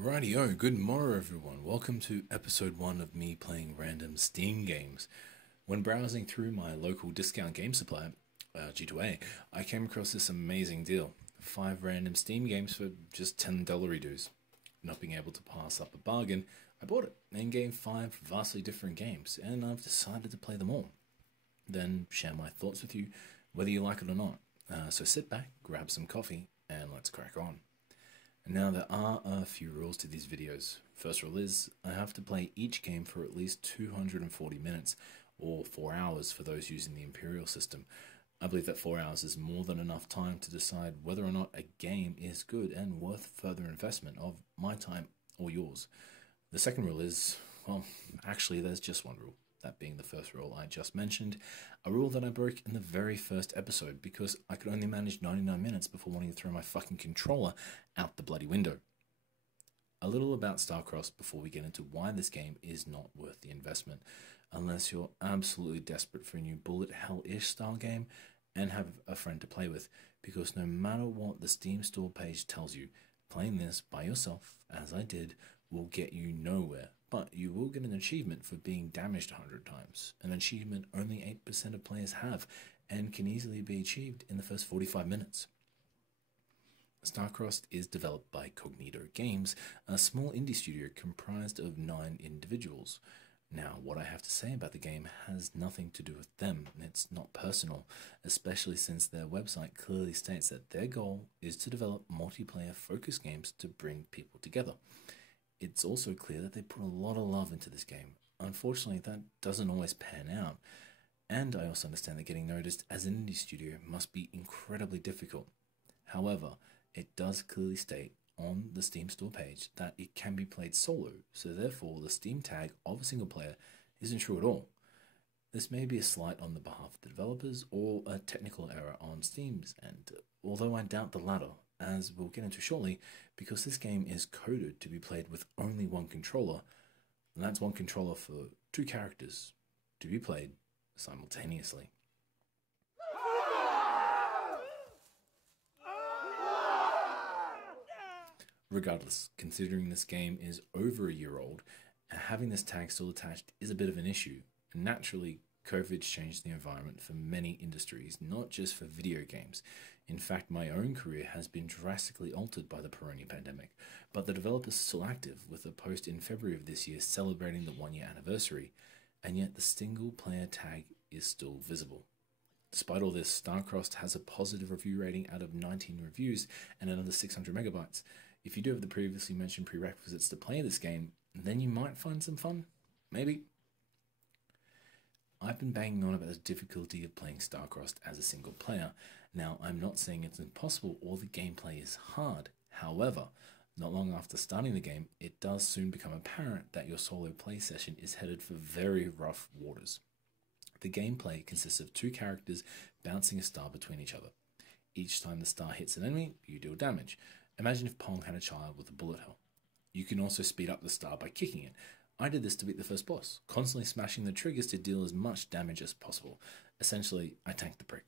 Rightio, good morrow everyone. Welcome to episode 1 of me playing random Steam games. When browsing through my local discount game supply, G2A, I came across this amazing deal. 5 random Steam games for just $10 dues. Not being able to pass up a bargain, I bought it and gained 5 vastly different games, and I've decided to play them all. Then share my thoughts with you, whether you like it or not. So sit back, grab some coffee, and let's crack on. Now there are a few rules to these videos. First rule is, I have to play each game for at least 240 minutes, or 4 hours for those using the Imperial system. I believe that 4 hours is more than enough time to decide whether or not a game is good and worth further investment of my time or yours. The second rule is, well, actually there's just one rule. That being the first rule I just mentioned, a rule that I broke in the very first episode because I could only manage 99 minutes before wanting to throw my fucking controller out the bloody window. A little about Starcrossed before we get into why this game is not worth the investment, unless you're absolutely desperate for a new bullet hell-ish style game and have a friend to play with, because no matter what the Steam store page tells you, playing this by yourself, as I did, will get you nowhere. But you will get an achievement for being damaged 100 times, an achievement only 8% of players have, and can easily be achieved in the first 45 minutes. Starcrossed is developed by Cognito Games, a small indie studio comprised of 9 individuals. Now, what I have to say about the game has nothing to do with them. It's not personal, especially since their website clearly states that their goal is to develop multiplayer-focused games to bring people together. It's also clear that they put a lot of love into this game. Unfortunately, that doesn't always pan out. And I also understand that getting noticed as an indie studio must be incredibly difficult. However, it does clearly state on the Steam store page that it can be played solo, so therefore the Steam tag of a single player isn't true at all. This may be a slight on the behalf of the developers or a technical error on Steam's end, although I doubt the latter, as we'll get into shortly, because this game is coded to be played with only one controller, and that's one controller for 2 characters to be played simultaneously. Regardless, considering this game is over a year old, having this tag still attached is a bit of an issue. Naturally, COVID's changed the environment for many industries, not just for video games. In fact, my own career has been drastically altered by the Peroni pandemic, but the developer's still active, with a post in February of this year celebrating the 1-year anniversary, and yet the single-player tag is still visible. Despite all this, Starcrossed has a positive review rating out of 19 reviews and another 600 megabytes. If you do have the previously mentioned prerequisites to play this game, then you might find some fun. Maybe. I've been banging on about the difficulty of playing Starcrossed as a single player. Now, I'm not saying it's impossible or the gameplay is hard. However, not long after starting the game, it does soon become apparent that your solo play session is headed for very rough waters. The gameplay consists of 2 characters bouncing a star between each other. Each time the star hits an enemy, you deal damage. Imagine if Pong had a child with a bullet hell. You can also speed up the star by kicking it. I did this to beat the first boss, constantly smashing the triggers to deal as much damage as possible. Essentially, I tanked the prick.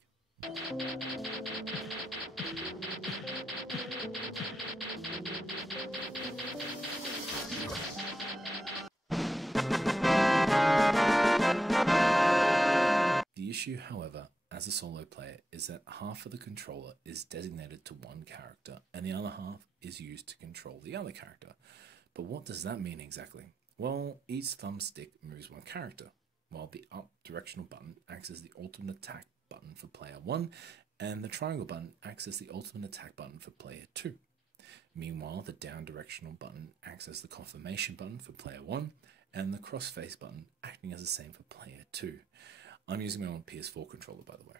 The issue, however, as a solo player, is that half of the controller is designated to one character and the other half is used to control the other character. But what does that mean exactly? Well, each thumbstick moves one character, while the up directional button acts as the ultimate attack button for player 1, and the triangle button acts as the ultimate attack button for player 2. Meanwhile, the down directional button acts as the confirmation button for player 1, and the crossface button acting as the same for player 2. I'm using my own PS4 controller, by the way.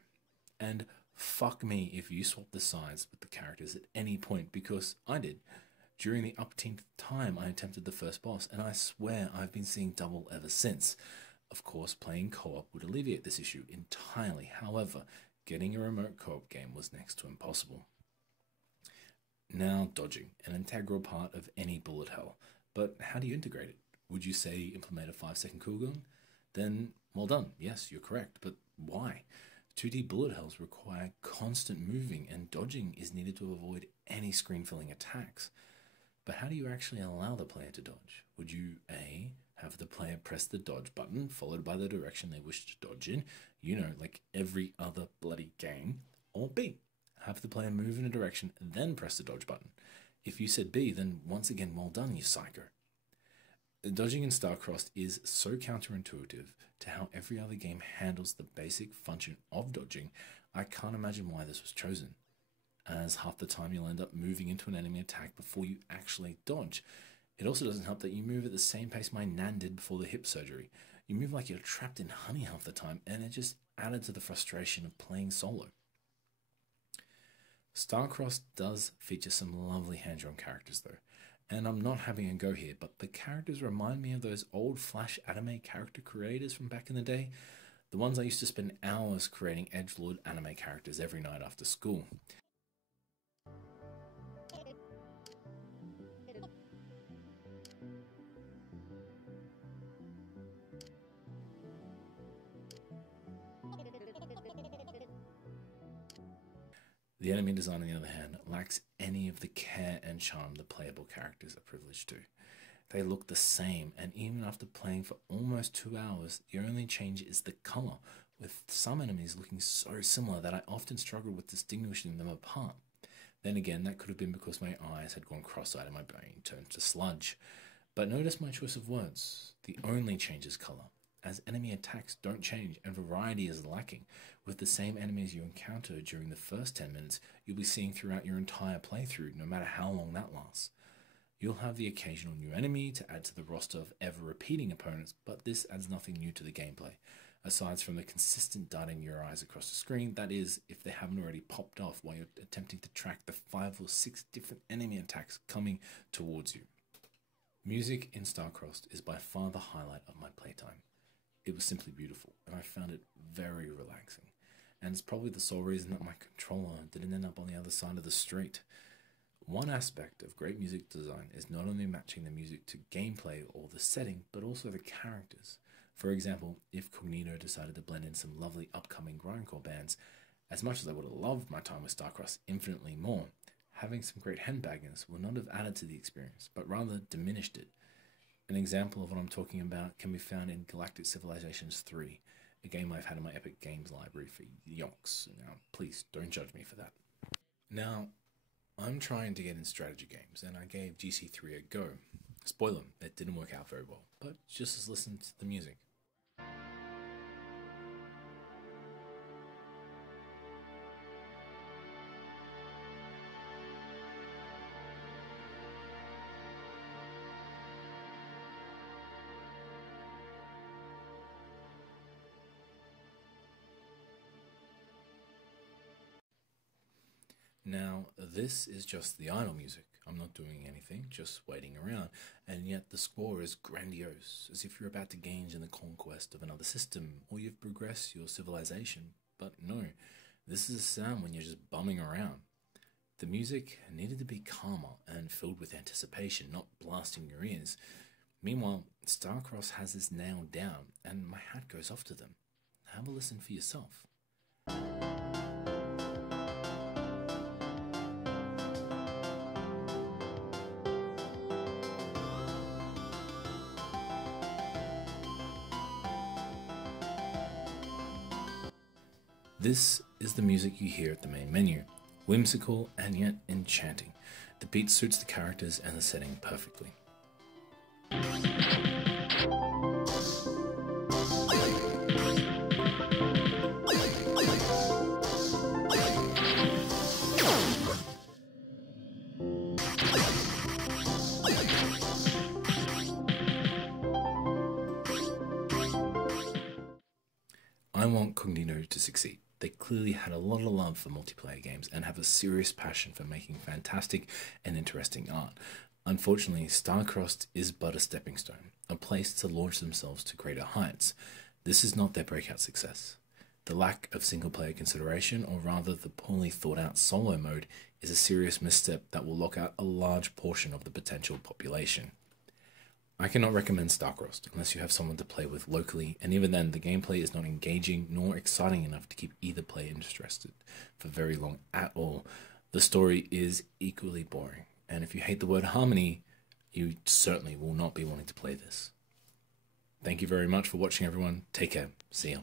And fuck me if you swap the sides with the characters at any point, because I did. During the upteenth time I attempted the first boss, and I swear I've been seeing double ever since. Of course, playing co-op would alleviate this issue entirely. However, getting a remote co-op game was next to impossible. Now, dodging, an integral part of any bullet hell. But how do you integrate it? Would you say implement a 5-second cooldown? Then, well done, yes, you're correct, but why? 2D bullet hells require constant moving, and dodging is needed to avoid any screen-filling attacks. But how do you actually allow the player to dodge? Would you A, have the player press the dodge button followed by the direction they wish to dodge in, like every other bloody game, or B, have the player move in a direction then press the dodge button? If you said B, then once again, well done, you psycho. Dodging in Starcrossed is so counterintuitive to how every other game handles the basic function of dodging, I can't imagine why this was chosen, as half the time you'll end up moving into an enemy attack before you actually dodge. It also doesn't help that you move at the same pace my nan did before the hip surgery. You move like you're trapped in honey half the time, and it just added to the frustration of playing solo. Starcrossed does feature some lovely hand-drawn characters though, and I'm not having a go here, but the characters remind me of those old Flash anime character creators from back in the day, the ones I used to spend hours creating edgelord anime characters every night after school. The enemy design, on the other hand, lacks any of the care and charm the playable characters are privileged to. They look the same, and even after playing for almost 2 hours, the only change is the colour, with some enemies looking so similar that I often struggled with distinguishing them apart. Then again, that could have been because my eyes had gone cross-eyed and my brain turned to sludge. But notice my choice of words. The only change is colour, as enemy attacks don't change and variety is lacking. With the same enemies you encounter during the first 10 minutes, you'll be seeing throughout your entire playthrough, no matter how long that lasts. You'll have the occasional new enemy to add to the roster of ever-repeating opponents, but this adds nothing new to the gameplay, aside from the consistent darting of your eyes across the screen, that is, if they haven't already popped off while you're attempting to track the 5 or 6 different enemy attacks coming towards you. Music in Starcrossed is by far the highlight of my playtime. It was simply beautiful, and I found it very relaxing, and it's probably the sole reason that my controller didn't end up on the other side of the street. One aspect of great music design is not only matching the music to gameplay or the setting, but also the characters. For example, if Cognito decided to blend in some lovely upcoming grindcore bands, as much as I would have loved my time with Starcrossed infinitely more, having some great handbaggers would not have added to the experience, but rather diminished it. An example of what I'm talking about can be found in Galactic Civilizations 3, a game I've had in my Epic Games library for yonks. Now, please don't judge me for that. Now, I'm trying to get in strategy games, and I gave GC3 a go. Spoiler, it didn't work out very well, but just listen to the music. Now, this is just the idle music. I'm not doing anything, just waiting around, and yet the score is grandiose, as if you're about to engage in the conquest of another system, or you've progressed your civilization. But no, this is a sound when you're just bumming around. The music needed to be calmer and filled with anticipation, not blasting your ears. Meanwhile, Starcrossed has this nailed down, and my hat goes off to them. Have a listen for yourself. This is the music you hear at the main menu, whimsical and yet enchanting. The beat suits the characters and the setting perfectly. I want Cognito to succeed. They clearly had a lot of love for multiplayer games and have a serious passion for making fantastic and interesting art. Unfortunately, Starcrossed is but a stepping stone, a place to launch themselves to greater heights. This is not their breakout success. The lack of single-player consideration, or rather the poorly thought-out solo mode, is a serious misstep that will lock out a large portion of the potential population. I cannot recommend Starcrossed unless you have someone to play with locally, and even then the gameplay is not engaging nor exciting enough to keep either player interested for very long at all. The story is equally boring, And if you hate the word harmony, you certainly will not be wanting to play this. Thank you very much for watching, everyone. Take care. See ya.